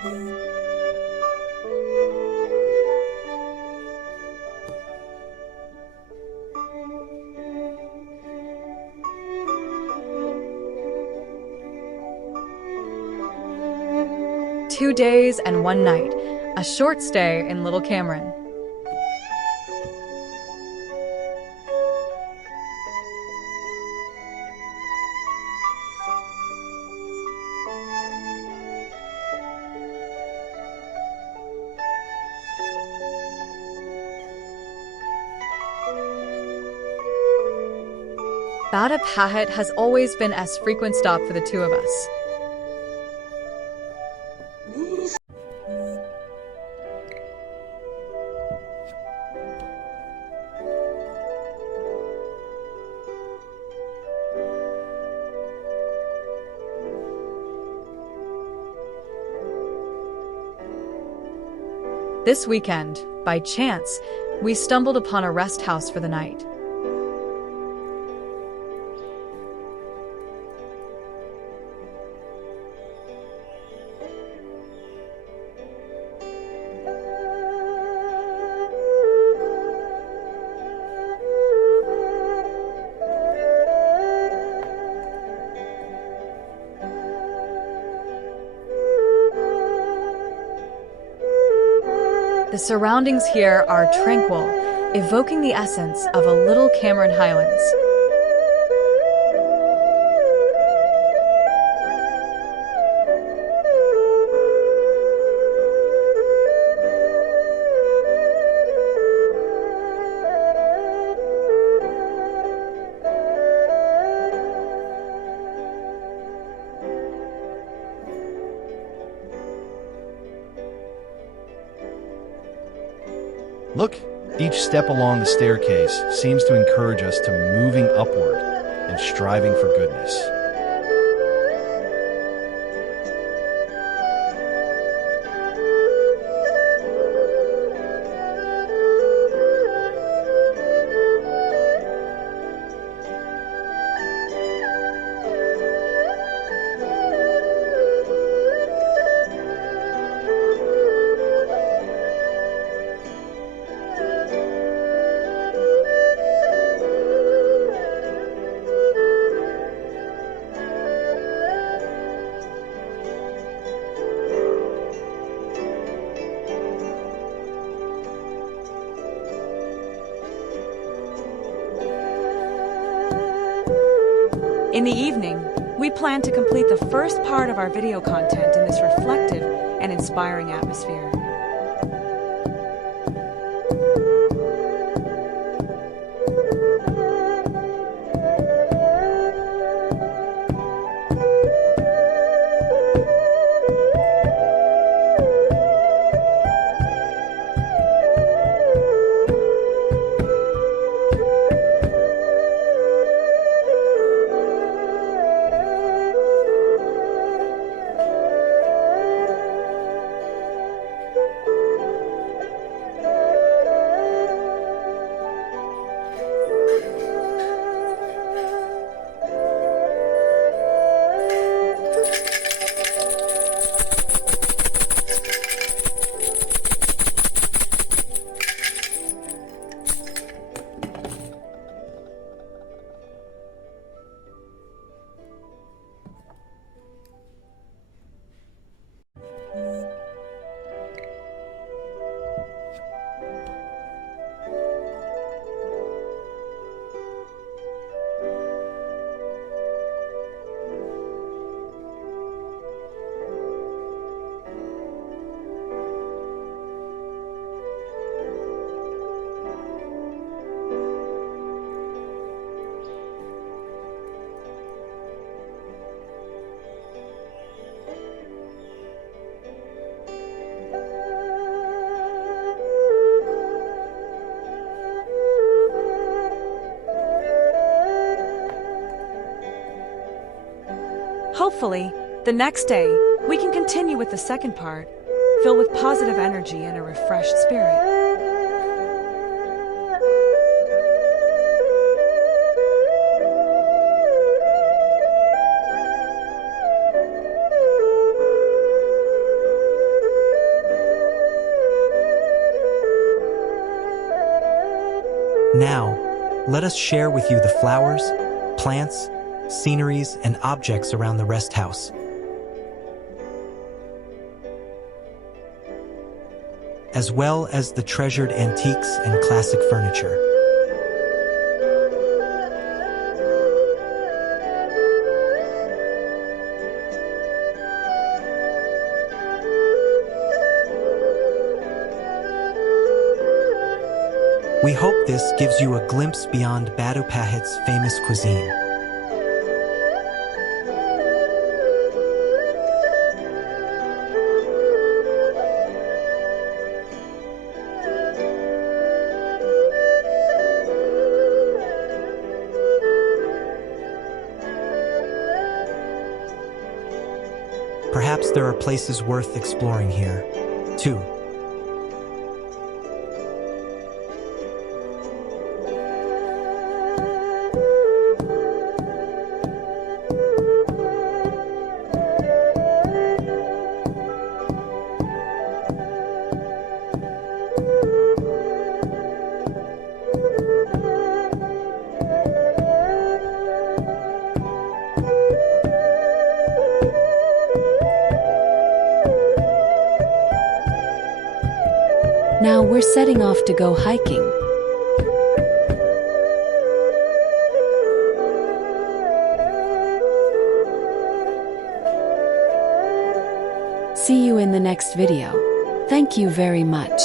2 days and 1 night, a short stay in Little Cameron. Batu Pahat has always been a frequent stop for the two of us. This weekend, by chance, we stumbled upon a rest house for the night. The surroundings here are tranquil, evoking the essence of a Little Cameron Highlands. Look, each step along the staircase seems to encourage us to moving upward and striving for goodness. In the evening, we plan to complete the first part of our video content in this reflective and inspiring atmosphere. Hopefully, the next day, we can continue with the second part, filled with positive energy and a refreshed spirit. Let us share with you the flowers, plants, sceneries, and objects around the rest house. As well as the treasured antiques and classic furniture. We hope this gives you a glimpse beyond Batu Pahat's famous cuisine. Perhaps there are places worth exploring here, too. Now we're setting off to go hiking. See you in the next video. Thank you very much.